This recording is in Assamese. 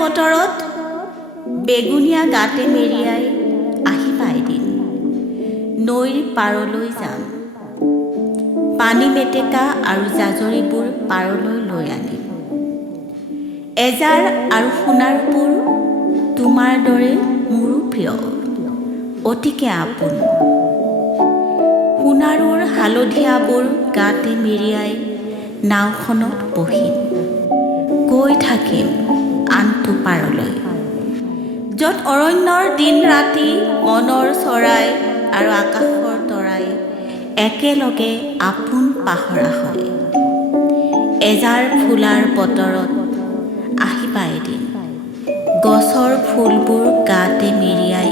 বতৰত বেগুনীয়া গাতে মেৰিয়াই আহিবা এদিন। নৈৰ পাৰলৈ যাম, পানী মেটেকা আৰু জাজৰিবোৰ পাৰলৈ লৈ আনিম। এজাৰ আৰু সোণাৰপুৰ তোমাৰ দৰে মোৰো প্ৰিয়, অতিকে আপোন। সোণাৰুৰ হালধীয়াবোৰ গাতে মেৰিয়াই নাওখনত বহিম, গৈ থাকিম আনটো পাৰলৈ, য'ত অৰণ্যৰ দিন ৰাতি, মনৰ চৰাই আৰু আকাশৰ তৰাই একেলগে আপোন পাহৰা হয়। এজাৰ ফুলাৰ বতৰত আহিবা এদিন, গছৰ ফুলবোৰ গাতে মেৰিয়াই